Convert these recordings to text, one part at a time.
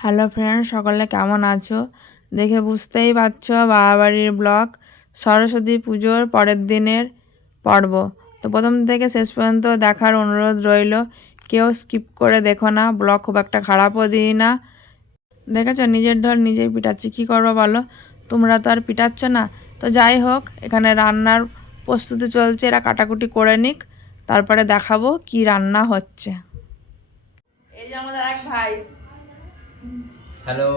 Hello friend, সকলে কেমন আছো? দেখে বুঝতেই পারছো বাবাবাড়ির ব্লগ সরস্বতী পুজোর পরের দিনের পর্ব। তো প্রথম থেকে শেষ পর্যন্ত দেখার অনুরোধ রইল, কেউ স্কিপ করে দেখো না। ব্লগ খুব একটা খারাপও দিই না। দেখেছো, নিজের ঢোল নিজেই পিটাচ্ছি, কী করবো বলো? তোমরা তো আর পিটাচ্ছ না। তো যাই হোক, এখানে রান্নার প্রস্তুতি চলছে, এরা কাটাকুটি করে নিক, তারপরে দেখাবো কি রান্না হচ্ছে। এই যে আমাদের এক ভাই। হ্যালো,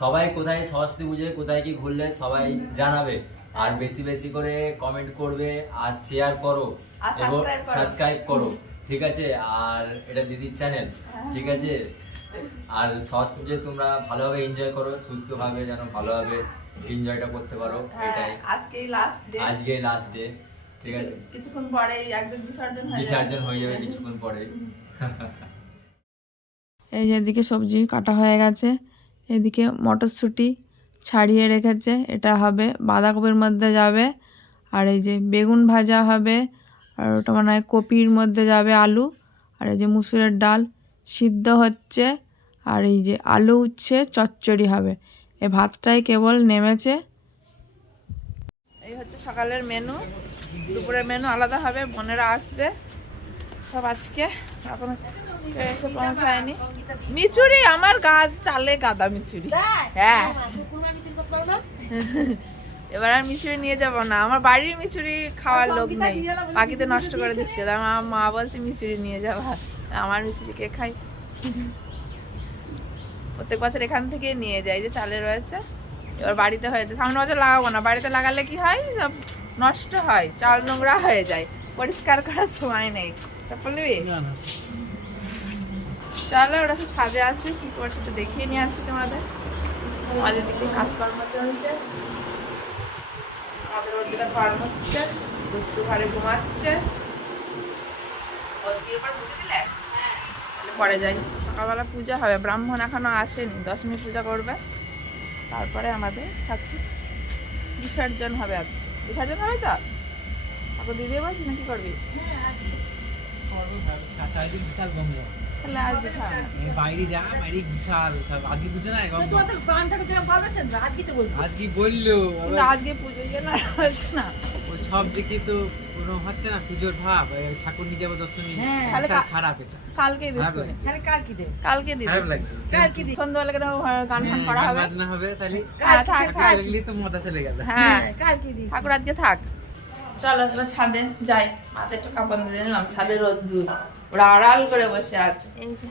সবাই কোথায় সরস্বতী পুজোয় কোথায় কি ঘুরলে সবাই জানাবে, আর বেশি বেশি করে কমেন্ট করবে আর শেয়ার করো এবং সাবস্ক্রাইব করো, ঠিক আছে? আর এটা দিদির চ্যানেল, ঠিক আছে? আর সরস্বতী পুজোয় তোমরা ভালোভাবে এনজয় করো, সুস্থভাবে যেন ভালোভাবে এনজয়টা করতে পারো, এটাই। আজকেই লাস্ট ডে, ঠিক আছে? কিছুক্ষণ পরেই একদম বিসর্জন হয়ে যাবে কিছুক্ষণ পরে। এই যে এদিকে সবজি কাটা হয়ে গেছে, এদিকে মটরশুঁটি ছাড়িয়ে রেখেছে, এটা হবে বাঁধাকপির মধ্যে যাবে। আর এই যে বেগুন ভাজা হবে, আর ওটা মনে হয় কপির মধ্যে যাবে আলু। আর এই যে মুসুরের ডাল সিদ্ধ হচ্ছে, আর এই যে আলু উচ্ছে চচ্চড়ি হবে। এই ভাতটাই কেবল নেমেছে। এই হচ্ছে সকালের মেনু। দুপুরের মেনু আলাদা হবে, বোনেরা আসবে সব আজকে, এখন এসে পৌঁছায়নি। মিচুরি আমার গাছ চালে গাদা মিচুরি। হ্যাঁ, এবার আর মিচুরি নিয়ে যাব না, আমার বাড়ির মিচুরি খাওয়ার লোক নেই, পাখিতে নষ্ট করে দিচ্ছে। তাই আমার মা বলছে মিচুরি নিয়ে যাবো, আমার মিচুরি কে খাই। প্রত্যেক বছর এখান থেকে নিয়ে যাই, যে চালে রয়েছে। এবার বাড়িতে হয়েছে, সামনে বছর লাগাবো না, বাড়িতে লাগালে কি হয় সব নষ্ট হয়, চাল নোংরা হয়ে যায়, পরিষ্কার করার সময় নেই। চপ্পল নিবি? চলো, ওরা তো ছাদে আছে, কি করছে একটু দেখিয়ে নিয়ে আসছি তোমাদের। আমাদের দিকে কাজকর্ম চলছে, আমাদের ওদিকে ফার্ম হচ্ছে, দুষ্টু ঘরে ঘুমাচ্ছে। পরে যাই, সকালবেলা পূজা হবে, ব্রাহ্মণ এখনো আসেনি, দশমী পূজা করবে, তারপরে আমাদের ঠাকুর বিসর্জন হবে। আজ বিসর্জন হবে তো, ঠাকুর দিদি বলছি না, কি করবি? তাহলে আজ বাইরে যা, বাইরে বিশাল আজকে পুজো না, আজকে বললো আজকে পুজো না হচ্ছে না, সব দিকে তো কোনো হচ্ছে না পুজোর ভাব, ঠাকুর নিয়ে যাবো দশমী, খারাপ এটা। কালকে দিদি সন্ধ্যাবেলা গান ফান করা হবে, বাজনা হবে, তাহলে তো মজা চলে গেল। হ্যাঁ, ঠাকুর আজকে থাক। চলো এবার ছাদে যাই, মাথায় একটু কাপড় দিয়ে নিলাম, ছাদে রোদ্দুর, ওরা আড়াল করে বসে আছে। এই যে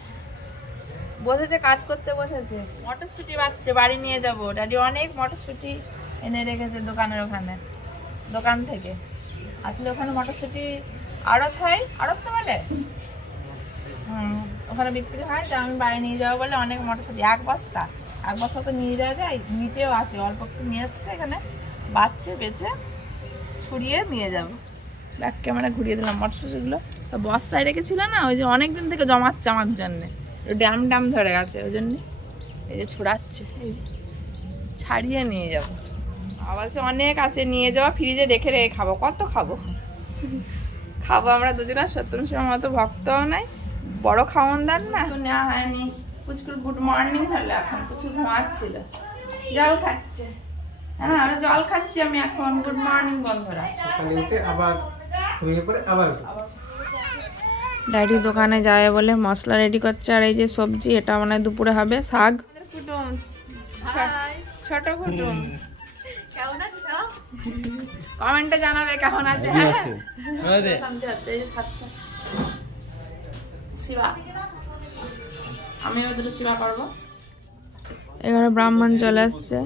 বসেছে, কাজ করতে বসেছে, মটরশুঁটি বাচ্চে বাড়ি নিয়ে যাব। ড্যাডি অনেক মটরশুঁটি এনে রেখেছে দোকানের ওখানে, দোকান থেকে আসলে ওখানে মটরশুঁটি আড়ত হয়, আড়ত তো বলে, ওখানে বিক্রি হয়। তো আমি বাড়ি নিয়ে যাবো বলে অনেক মটরশুঁটি, এক বস্তা তো নিয়ে যাওয়া যায়। নিচেও আছে, অল্প একটু নিয়ে এসছে, এখানে বাচ্চে বেচে ছড়িয়ে নিয়ে যাবো। ব্যাক ক্যামেরা ঘুরিয়ে দিলাম মটরশুঁটিগুলো, তো বস্তায় রেখেছিল না, ওই যে অনেকদিন থেকে জমাচ্ছে আমার জন্যে, ড্যাম ধরে গেছে, ওই জন্যে এই যে ছড়াচ্ছে, এই যে ছাড়িয়ে নিয়ে যাবো। আবার অনেক আছে নিয়ে যাওয়া, ফ্রিজে রেখে খাবো, কত খাবো আমরা দুজনা, 70 মতো ভক্তও নাই, বড় খাওয়ানদার না, নেওয়া হয়নি। পুচকুর গুড মর্নিং হলো, এখন প্রচুর ঘুমাচ্ছিল, জল খাচ্ছে। হ্যাঁ, আমরা জল খাচ্ছি, আমি এখন গুড মর্নিং বন্ধুরা। সকালে উঠে আবার ঘুমিয়ে পড়ে আবার ড্যাডি দোকানে যাবে বলে মশলা রেডি করছে। আর এই যে সবজি, এটা মনে হয় দুপুরে হবে শাক। কুটুম, ছোট কুটুম, কেমন আছে সব? কমেন্টে জানাবে কেমন আছে। শিবা, আমিও দুটো শিবা করবো। এখানে ব্রাহ্মণ চলে এসছে,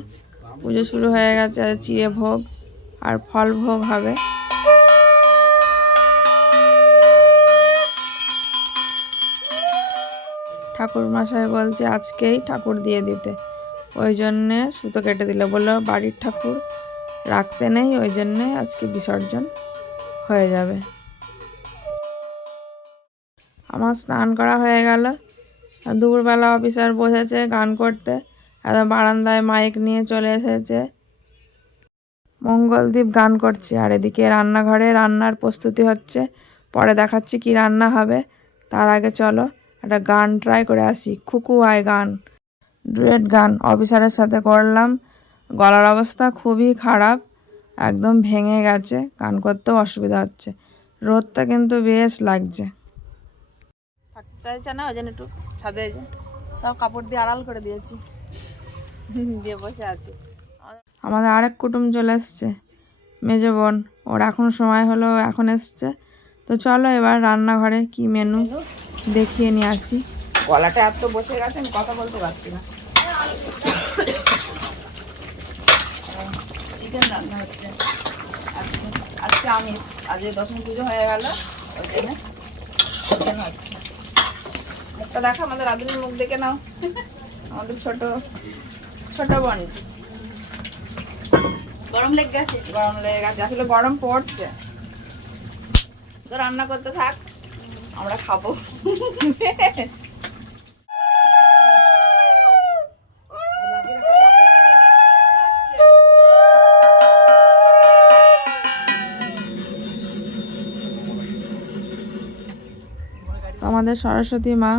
পুজো শুরু হয়ে গেছে, চিড়ে ভোগ আর ফল ভোগ হবে। ঠাকুর মশাই বলছে আজকেই ঠাকুর দিয়ে দিতে, ওই জন্যে সুতো কেটে দিল, বললো বাড়ির ঠাকুর রাখতে নেই, ওই জন্যে আজকে বিসর্জন হয়ে যাবে। আমার স্নান করা হয়ে গেল, দুপুরবেলা অফিসার বসেছে গান করতে, একদম বারান্দায় মাইক নিয়ে চলে এসেছে, মঙ্গলদীপ গান করছে। আর এদিকে রান্নাঘরে রান্নার প্রস্তুতি হচ্ছে, পরে দেখাচ্ছি কি রান্না হবে। তার আগে চলো একটা গান ট্রাই করে আসি, খুকু আয় গান। ডুয়েট গান অফিসারের সাথে করলাম। গলার অবস্থা খুবই খারাপ, একদম ভেঙে গেছে, গান করতেও অসুবিধা হচ্ছে। রোদটা কিন্তু বেশ লাগছে, থাকতে চাইছে না, ওই জন্য একটু ছাদে সব কাপড় দিয়ে আড়াল করে দিয়েছি, দিয়ে বসে আছি। আমাদের আরেক কুটুম চলে এসছে, মেজো বোন, ওর এখন সময় হলো, এখন এসছে। তো চলো এবার রান্নাঘরে কি মেনু দেখিয়ে নিয়ে আসি। গলাটা এত বসে গেছে আমি কথা বলতে পারছি না। চিকেন রান্না হচ্ছে আজকে আমিষ, আজকে দশমী পুজো হয়ে গেল, ওই জন্য চিকেন হচ্ছে। একটা দেখো আমাদের রাধুনির মুখ দেখে নাও, আমাদের ছোট ছোট বোন। গরম লেগে গেছে, গরম লেগে গেছে, আসলে গরম পড়ছে। তো রান্না করতে থাক, আমরা খাবো। আমাদের সরস্বতী মা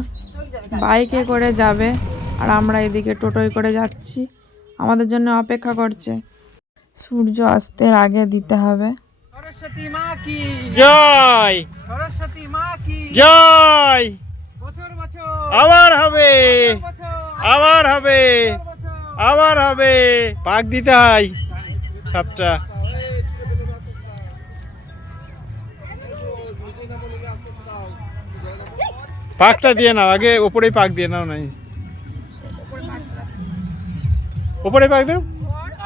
বাইকে করে যাবে, আর আমরা এদিকে টোটোয় করে যাচ্ছি, আমাদের জন্য অপেক্ষা করছে। সূর্য অস্তের আগে দিতে হবে। সরস্বতী মা কি জয়, সরস্বতী মা কি জয়। বছর বছর আবার হবে, বছর আবার হবে, বছর আবার হবে। পাক দিতে হয় সাতটা। পাকটা দিয়ে নাও, আগে ওপরেই পাক দিয়ে নাও। নাই ওপরে পাক দাও,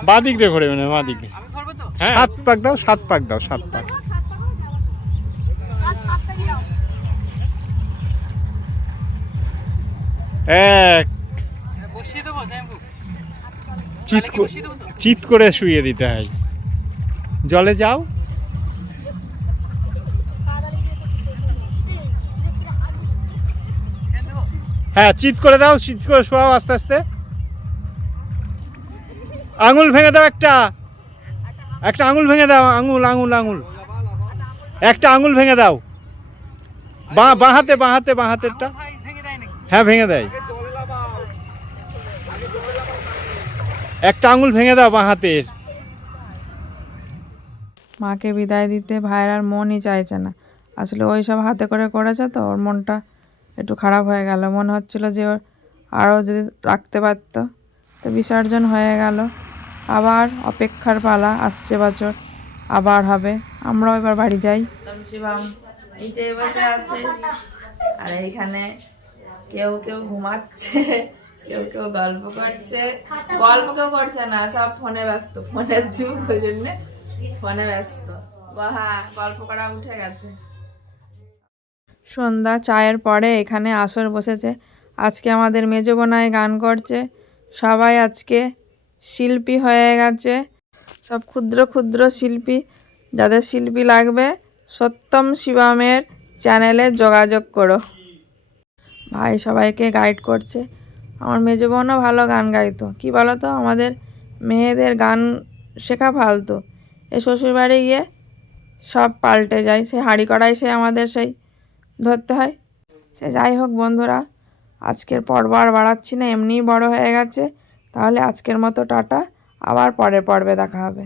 বাঁ দিক দিয়ে ঘুরে মানে বাঁ দিক দিয়ে। আমি করবো তো হ্যাঁ, 7 পাক দাও, 7 পাক দাও, 7 পাক। এক বসিয়ে দেবো জাম্বু চিত করে শুইয়ে দিতে হয়। জলে যাও, হ্যাঁ চিত করে দাও, চিত করে শোয়াও আস্তে আস্তে। আঙুল ভেঙে দাও, একটা একটা আঙুল ভেঙে দাও, আঙুল আঙুল আঙুল একটা আঙুল ভেঙে দাও। বাঁ হাতে, বাঁ হাতে, বাঁ হাতেরটা। ভাই ভেঙে দেয় নাকি হ্যাঁ ভেঙে দেয়, একটা আঙুল ভেঙে দাও বাঁ হাতের। মাকে বিদায় দিতে ভাইয়ের আর মনই চাইছে না, আসলে ওই সব হাতে করে করেছে তো ওর মনটা একটু খারাপ হয়ে গেল। মনে হচ্ছিল যে ওর আরও যদি রাখতে পারত। তো বিসর্জন হয়ে গেল, আবার অপেক্ষার পালা, আসছে বছর আবার হবে। আমরাও এবার বাড়ি যাই। শিবাম নিচে বসে আছে, আর এইখানে কেউ কেউ ঘুমাচ্ছে, কেউ কেউ গল্প করছে। গল্প কেউ করছে না, সব ফোনে ব্যস্ত, ফোনের যুগ, ওই জন্যে ফোনে ব্যস্ত। হ্যাঁ, গল্প করা উঠে গেছে। সন্ধ্যা চায়ের পরে এখানে আসর বসেছে। আজকে আমাদের মেজো বোনাই গান করছে, সবাই আজকে শিল্পী হয়ে গেছে, সব ক্ষুদ্র ক্ষুদ্র শিল্পী। যাদের শিল্পী লাগবে সত্যম শিবমের চ্যানেলে যোগাযোগ করো। ভাই সবাইকে গাইড করছে। আমার মেজো বোনও ভালো গান গাইতো, কী বলো তো, আমাদের মেয়েদের গান শেখা ফালতু, এ শ্বশুরবাড়ি গিয়ে সব পাল্টে যায়, সে হাঁড়ি কড়াই সে আমাদের সেই ধরতে হয়। সে যাই হোক বন্ধুরা, আজকের পর্ব আর বাড়াচ্ছি না, এমনিই বড় হয়ে গেছে। তাহলে আজকের মতো টাটা, আবার পরের পর্বে দেখা হবে।